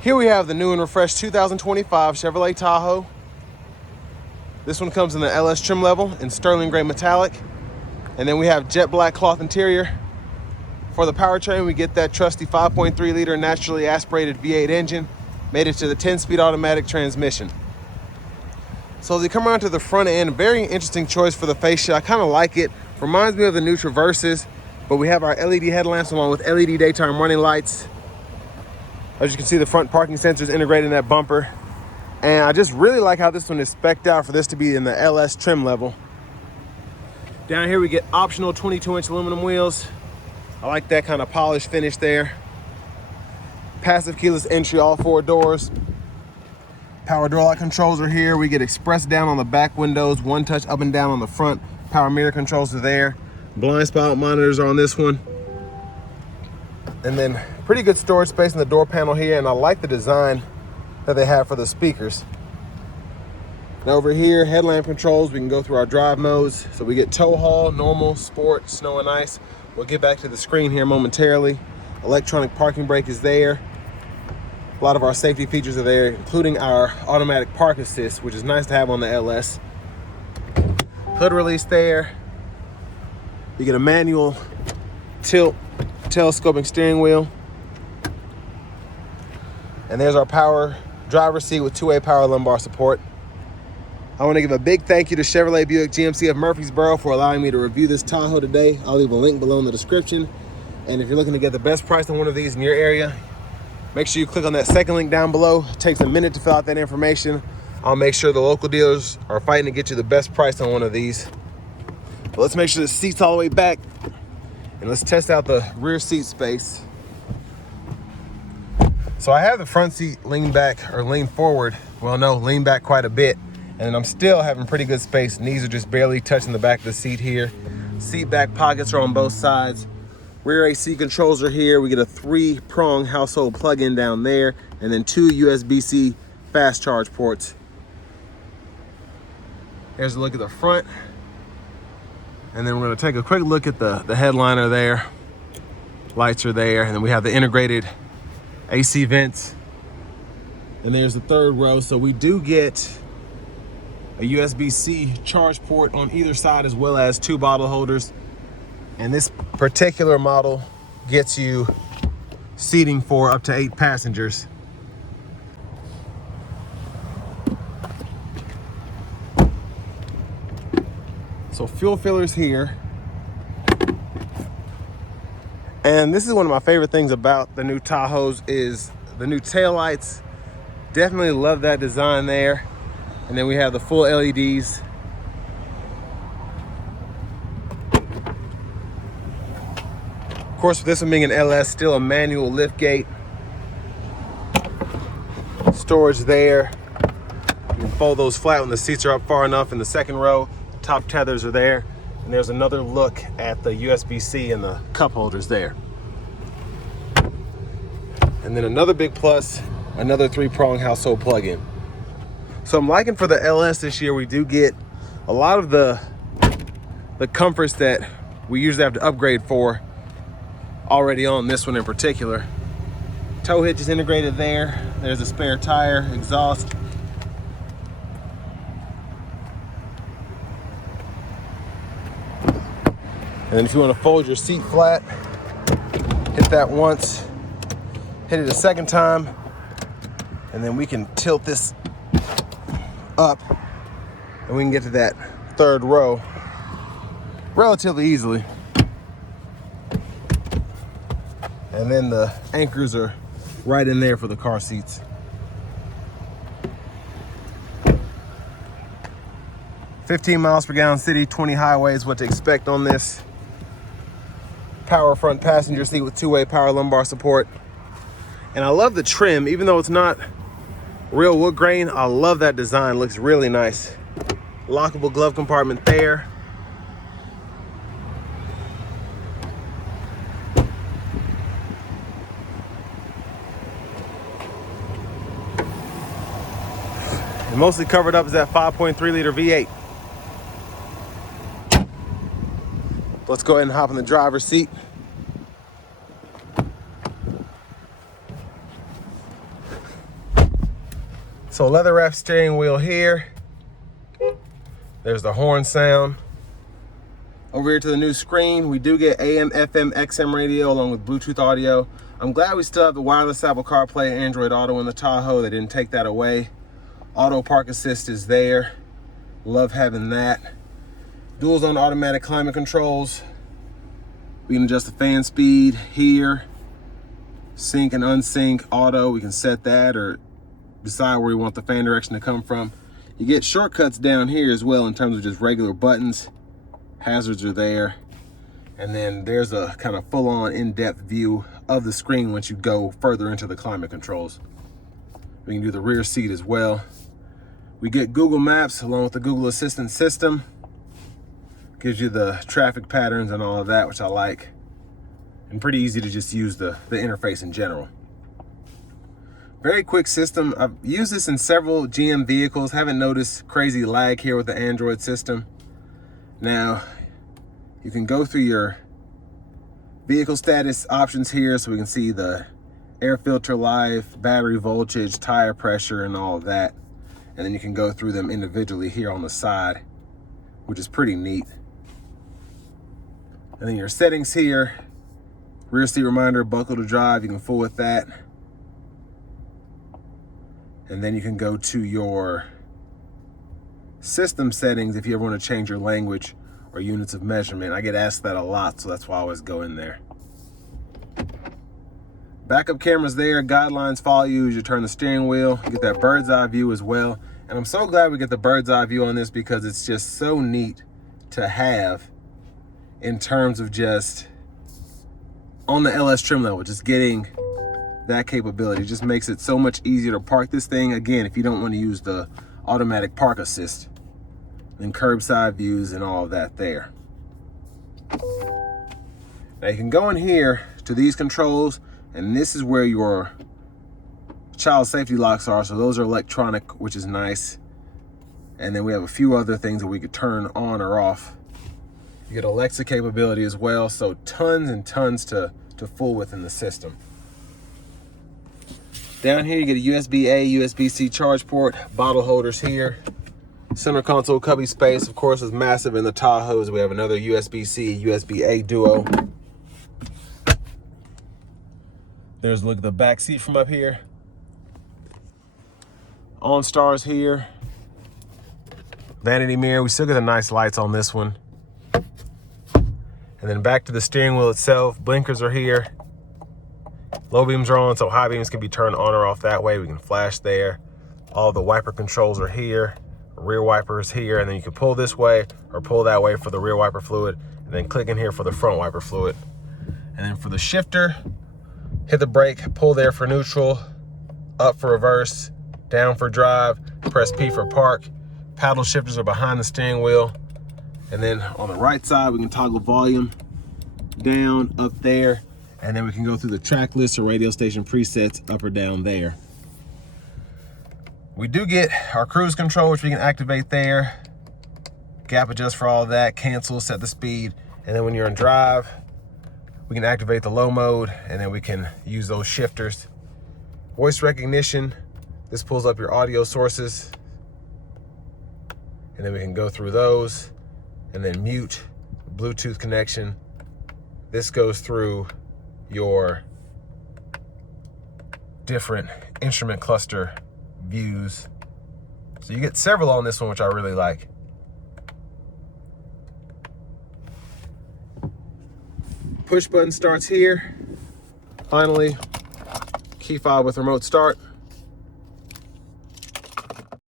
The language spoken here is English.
Here we have the new and refreshed 2025 Chevrolet Tahoe. This one comes in the LS trim level in sterling gray metallic. And then we have jet black cloth interior. For the powertrain, we get that trusty 5.3 liter naturally aspirated V8 engine, made it to the 10-speed automatic transmission. So as we come around to the front end, very interesting choice for the fascia. I kind of like it. Reminds me of the new Traverses, but we have our LED headlamps along with LED daytime running lights. As you can see, the front parking sensors integrated in that bumper. And I just really like how this one is spec'd out for this to be in the LS trim level. Down here we get optional 22-inch aluminum wheels. I like that kind of polished finish there. Passive keyless entry, all 4 doors. Power door lock controls are here. We get express down on the back windows, one touch up and down on the front. Power mirror controls are there. Blind spot monitors are on this one. And then pretty good storage space in the door panel here, and I like the design that they have for the speakers. Now over here, headlamp controls, we can go through our drive modes. So we get tow haul, normal, sport, snow and ice. We'll get back to the screen here momentarily. Electronic parking brake is there. A lot of our safety features are there, including our automatic park assist, which is nice to have on the LS. Hood release there. You get a manual tilt telescoping steering wheel. And there's our power driver's seat with 2-way power lumbar support. I want to give a big thank you to Chevrolet Buick GMC of Murfreesboro for allowing me to review this Tahoe today. I'll leave a link below in the description. And if you're looking to get the best price on one of these in your area, make sure you click on that second link down below. It takes a minute to fill out that information. I'll make sure the local dealers are fighting to get you the best price on one of these. But let's make sure the seat's all the way back, and let's test out the rear seat space. So I have the front seat lean back, or lean forward. Well, no, lean back quite a bit. And I'm still having pretty good space. Knees are just barely touching the back of the seat here. Seat back pockets are on both sides. Rear AC controls are here. We get a 3-prong household plug-in down there, and then 2 USB-C fast charge ports. Here's a look at the front. And then we're gonna take a quick look at the headliner there. Lights are there, and then we have the integrated AC vents. And there's the third row. So we do get a USB-C charge port on either side, as well as 2 bottle holders. And this particular model gets you seating for up to 8 passengers. So fuel fillers here. And this is one of my favorite things about the new Tahoes is the new taillights. Definitely love that design there. And then we have the full LEDs. Of course, with this one being an LS, still a manual lift gate. Storage there. You can fold those flat when the seats are up far enough in the second row. Top tethers are there. And there's another look at the USB-C and the cup holders there. And then another big plus, another 3-prong household plug-in. So I'm liking for the LS this year, we do get a lot of the comforts that we usually have to upgrade for already on this one in particular. Tow hitch is integrated there. There's a spare tire, exhaust. And then if you want to fold your seat flat, hit that once, hit it a second time, and then we can tilt this up and we can get to that third row relatively easily. And then the anchors are right in there for the car seats. "15 miles per gallon city, 20 highway is what to expect on this. Power front passenger seat with 2-way power lumbar support. And I love the trim, even though it's not real wood grain. I love that design, looks really nice. Lockable glove compartment there. And mostly covered up is that 5.3 liter V8. Let's go ahead and hop in the driver's seat. So leather wrap steering wheel here. There's the horn sound. Over here to the new screen, we do get AM, FM, XM radio along with Bluetooth audio. I'm glad we still have the wireless Apple CarPlay, Android Auto in the Tahoe. They didn't take that away. Auto park assist is there. Love having that. Dual zone automatic climate controls. We can adjust the fan speed here. Sync and unsync auto, we can set that or decide where we want the fan direction to come from. You get shortcuts down here as well in terms of just regular buttons. Hazards are there. And then there's a kind of full-on in-depth view of the screen once you go further into the climate controls. We can do the rear seat as well. We get Google Maps along with the Google Assistant system. Gives you the traffic patterns and all of that, which I like. And pretty easy to just use the interface in general. Very quick system. I've used this in several GM vehicles. Haven't noticed crazy lag here with the Android system. Now, you can go through your vehicle status options here so we can see the air filter life, battery voltage, tire pressure, and all of that. And then you can go through them individually here on the side, which is pretty neat. And then your settings here, rear seat reminder, buckle to drive, you can fool with that. And then you can go to your system settings if you ever want to change your language or units of measurement. I get asked that a lot, so that's why I always go in there. Backup cameras there, guidelines follow you as you turn the steering wheel. You get that bird's eye view as well. And I'm so glad we get the bird's eye view on this because it's just so neat to have in terms of just on the LS trim level, just getting that capability. It just makes it so much easier to park this thing. Again, if you don't want to use the automatic park assist, then curbside views and all of that there. Now you can go in here to these controls, and this is where your child safety locks are. So those are electronic, which is nice. And then we have a few other things that we could turn on or off. You get Alexa capability as well. So tons and tons to fool with in the system. Down here, you get a USB-A, USB-C charge port, bottle holders here. Center console cubby space, of course, is massive in the Tahoes. We have another USB-C, USB-A duo. There's a look at the back seat from up here. OnStars here. Vanity mirror, we still get the nice lights on this one. And then back to the steering wheel itself. Blinkers are here. Low beams are on, so high beams can be turned on or off that way. We can flash there. All the wiper controls are here. Rear wipers here, and then you can pull this way or pull that way for the rear wiper fluid, and then click in here for the front wiper fluid. And then for the shifter, hit the brake, pull there for neutral, up for reverse, down for drive, press P for park. Paddle shifters are behind the steering wheel. And then on the right side, we can toggle volume down, up there. And then we can go through the track list or radio station presets up or down there. We do get our cruise control, which we can activate there. Gap adjust for all of that, cancel, set the speed. And then when you're in drive, we can activate the low mode, and then we can use those shifters. Voice recognition, this pulls up your audio sources. And then we can go through those. And then mute, Bluetooth connection. This goes through your different instrument cluster views. So you get several on this one, which I really like. Push button starts here. Finally, key fob with remote start.